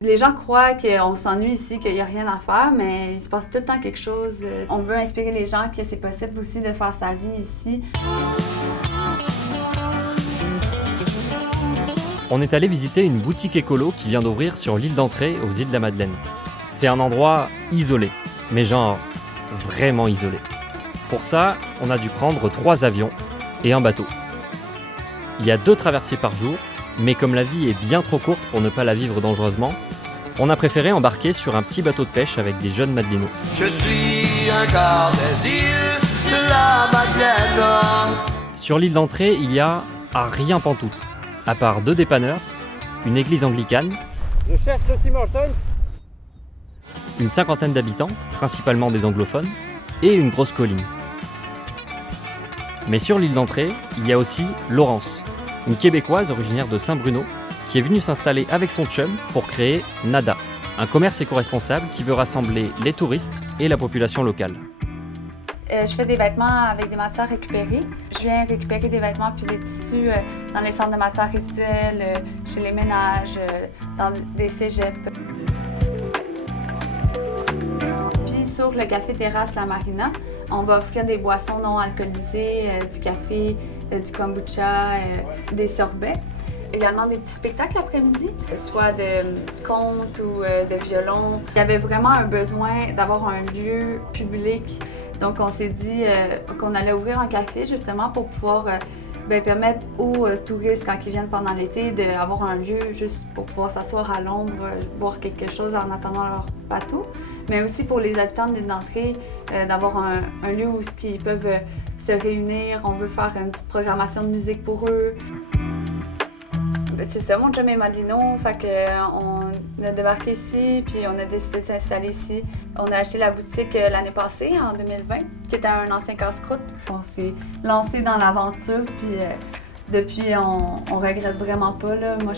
Les gens croient qu'on s'ennuie ici, qu'il n'y a rien à faire, mais il se passe tout le temps quelque chose. On veut inspirer les gens que c'est possible aussi de faire sa vie ici. On est allé visiter une boutique écolo qui vient d'ouvrir sur l'île d'Entrée aux îles de la Madeleine. C'est un endroit isolé, mais genre vraiment isolé. Pour ça, on a dû prendre 3 avions et un bateau. Il y a 2 traversées par jour, mais comme la vie est bien trop courte pour ne pas la vivre dangereusement, on a préféré embarquer sur un petit bateau de pêche avec des jeunes Madelinots. Je suis un quart des îles de la Madeleine. Sur l'île d'Entrée, il y a à rien pantoute, à part 2 dépanneurs, une église anglicane, Je cherche le Tim Hortons. une 50aine d'habitants, principalement des anglophones, et une grosse colline. Mais sur l'île d'Entrée, il y a aussi Laurence, une Québécoise originaire de Saint-Bruno, qui est venue s'installer avec son chum pour créer Nada, un commerce éco-responsable qui veut rassembler les touristes et la population locale. Je fais des vêtements avec des matières récupérées. Je viens récupérer des vêtements puis des tissus dans les centres de matières résiduelles, chez les ménages, dans des cégeps. Puis sur le café terrasse La Marina, on va offrir des boissons non alcoolisées, du café, du kombucha, des sorbets. Également des petits spectacles l'après-midi, soit de contes ou de violon. Il y avait vraiment un besoin d'avoir un lieu public. Donc on s'est dit qu'on allait ouvrir un café justement pour pouvoir permettre aux touristes, quand ils viennent pendant l'été, d'avoir un lieu juste pour pouvoir s'asseoir à l'ombre, boire quelque chose en attendant leur bateau. Mais aussi pour les habitants de l'île d'Entrée, d'avoir un lieu où ils peuvent se réunir. On veut faire une petite programmation de musique pour eux. C'est ça, mon chum est Madelino, fait qu'on a débarqué ici, puis on a décidé de s'installer ici. On a acheté la boutique l'année passée, en 2020, qui était un ancien casse-croûte. On s'est lancé dans l'aventure, puis depuis, on regrette vraiment pas, là. Moi,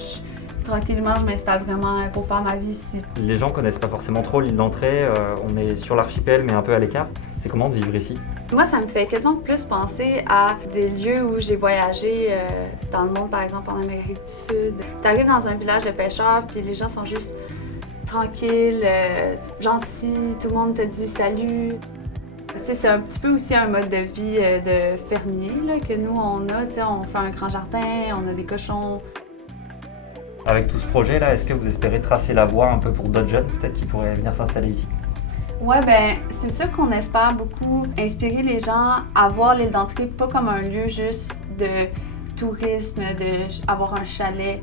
tranquillement, je m'installe vraiment pour faire ma vie ici. Les gens connaissent pas forcément trop l'île d'Entrée, on est sur l'archipel mais un peu à l'écart. C'est comment de vivre ici? Moi, ça me fait quasiment plus penser à des lieux où j'ai voyagé dans le monde, par exemple en Amérique du Sud. T'arrives dans un village de pêcheurs, puis les gens sont juste tranquilles, gentils, tout le monde te dit salut. C'est un petit peu aussi un mode de vie de fermier là, que nous, on a. On fait un grand jardin, on a des cochons. Avec tout ce projet-là, est-ce que vous espérez tracer la voie un peu pour d'autres jeunes, peut-être qui pourraient venir s'installer ici? Ouais, c'est sûr qu'on espère beaucoup inspirer les gens à voir l'île d'Entrée pas comme un lieu juste de tourisme, d'avoir un chalet.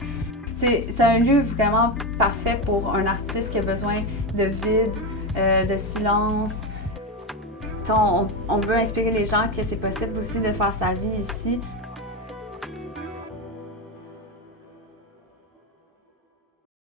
C'est un lieu vraiment parfait pour un artiste qui a besoin de vide, de silence. On veut inspirer les gens que c'est possible aussi de faire sa vie ici.